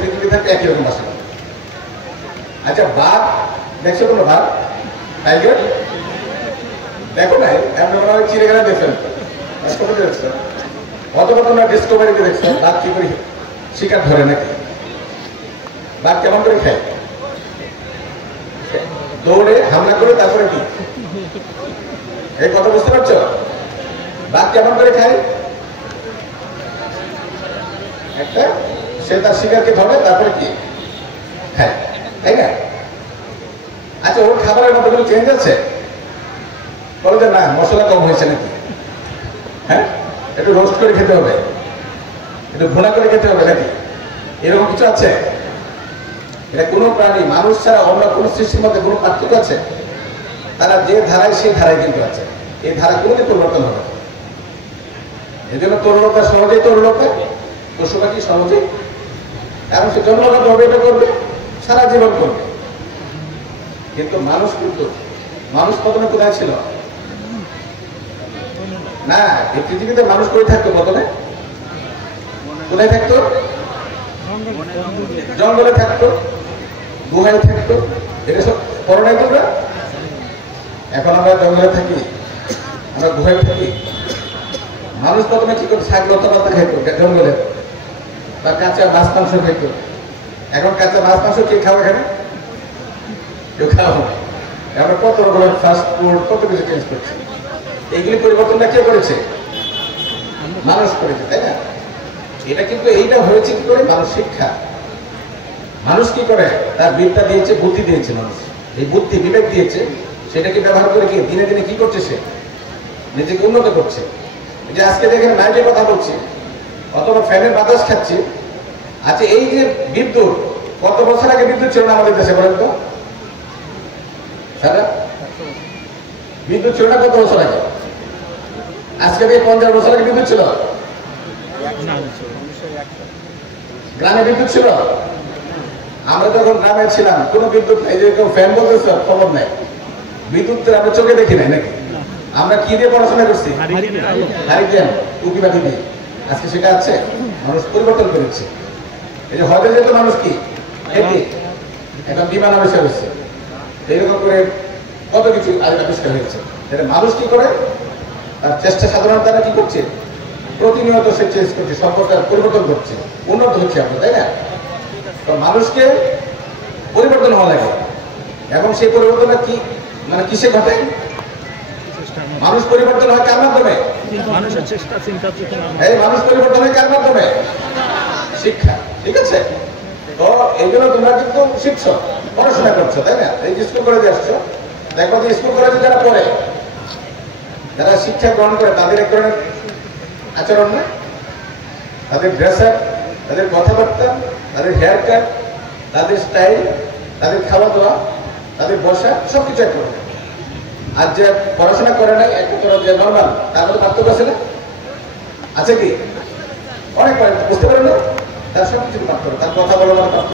পৃথিবী থাকে একই রকম আসে। আচ্ছা বাঘ দেখছো কোনো বাঘ? টাইগার দেখো নাই? আপনি মনে হয় চিড়িয়াখানা দেখছেন, দেখছেন অথবা তোমরা ডিসকভারিতে দেখছেন বাঘ কি করে শিকার ধরে নাকি? বাঘ কেমন করে খায়? দৌড়ে হামলা করে তারপরে কি? এই কথা বুঝতে পারছো? বাঘ কেমন করে খায়? একটা সে তার শিকারকে ধরে তারপরে কি খায়, তাই না? আচ্ছা ওর খাবারের মধ্যে কোনো চেঞ্জ আছে? বলো যে না মশলা কম হয়েছে নাকি, হ্যাঁ একটু রোস্ট করে খেতে হবে, একটু ভুনা করে খেতে হবে নাকি, এরকম কিছু আছে? এটা কোনো প্রাণী মানুষ ছাড়া অন্য কোনো সৃষ্টির মধ্যে কোনো পার্থক্য আছে? তারা যে ধারায় সেই ধারায় কিন্তু আছে, এই ধারা কোনোদিন পরিবর্তন হবে। এই জন্য তরুণতা সহজেই তরুণতা, পশু পাখি সহজেই, এবং সে জন্মগত ভাবে এটা করবে, সারা জীবন করবে। কিন্তু মানুষ প্রথমে কোথায় ছিল? না এই পৃথিবীতে মানুষ করে থাকতো প্রথমে কোথায় থাকতো? জঙ্গলে থাকতো, গুহায় থাকতো। এটা সব পড়ো নাই তোমরা? এখন আমরা জঙ্গলে থাকি, আমরা গুহায় থাকি। মানুষ প্রথমে কি করতো? শাক লতা পাতা খাইতো জঙ্গলে, বা কাঁচা মাছ মাংস খাইতো। এখন কাঁচা মাছ মাংস কে খাওয়া? এখানে কেউ খাওয়া হয়। আমরা কত রকমের ফাস্ট ফুড কত কিছু চেঞ্জ করছি। এইগুলি পরিবর্তনটা কে করেছে? মানুষ করেছে, তাই না? এটা কিন্তু এইটা হয়েছে কি করে? মানুষ শিক্ষা। মানুষ কি করে? তার বিদ্যা দিয়েছে, বুদ্ধি দিয়েছে মানুষ। এই বুদ্ধি বিবেক দিয়েছে, সেটাকে ব্যবহার করে কি দিনে দিনে কি করছে? সে নিজেকে উন্নত করছে। যে আজকে দেখেন লাইটের কথা বলছি অথবা ফ্যানের বাতাস খাচ্ছি। আচ্ছা এই যে বিদ্যুৎ, কত বছর আগে বিদ্যুৎ ছিল না আমাদের দেশে বলেন তো? বিদ্যুৎ ছিল না কত বছর আগে? আজকে থেকে 50 বছর আগে বিদ্যুৎ ছিল? গ্রামে বিদ্যুৎ ছিল? আমরা যখন গ্রামে ছিলাম কোনো বিদ্যুৎ নেই, যেরকম ফ্যান বলতেছে খবর নেই, বিদ্যুৎ আমরা চোখে দেখি নাই নাকি? আমরা কি দিয়ে পড়াশোনা করছি? হারিকেন, টুপি বাতি দিয়ে। আজকে সেটা আছে? মানুষ পরিবর্তন করেছে। এই যে হজে যেত মানুষ কি এখন বিমান আবিষ্কার হচ্ছে, এইরকম করে কত কিছু আবিষ্কার হয়েছে। এটা মানুষ কি করে? তার চেষ্টা সাধারণত তারা কি করছে? প্রতিনিয়ত সে চেঞ্জ করছে, সম্পর্ক পরিবর্তন করছে, উন্নত হচ্ছে আমরা, তাই না? তো মানুষকে পরিবর্তন হওয়া লাগে, এবং সেই পরিবর্তনটা কি মানে কিসে ঘটে? মানুষ পরিবর্তন হয় কার মাধ্যমে? মানুষের চেষ্টা, চিন্তা চেতনা। এই মানুষ পরিবর্তন হয় কার মাধ্যমে? শিক্ষা, ঠিক আছে? তো এই জন্য তোমরা কিন্তু শিখছো, পড়াশোনা করছো, তাই না? এই স্কুল কলেজে আসছো, দেখো যে স্কুল কলেজে যারা পড়ে, যারা শিক্ষা গ্রহণ করে, তাদের এক ধরনের আচরণ না, তাদের ড্রেস আপ, তাদের কথাবার্তা, তাদের হেয়ার কাট, তাদের স্টাইল, তাদের খাওয়া দাওয়া, তাদের বসা, সবকিছু এক করে। আর যে পড়াশোনা করে নাই, এক যে নর্মাল, তার মধ্যে পার্থক্য আছে না? আছে কি? অনেক বুঝতে পারেন না? তার সবকিছু পার্থক্য, তার কথা বলার পার্থক্য।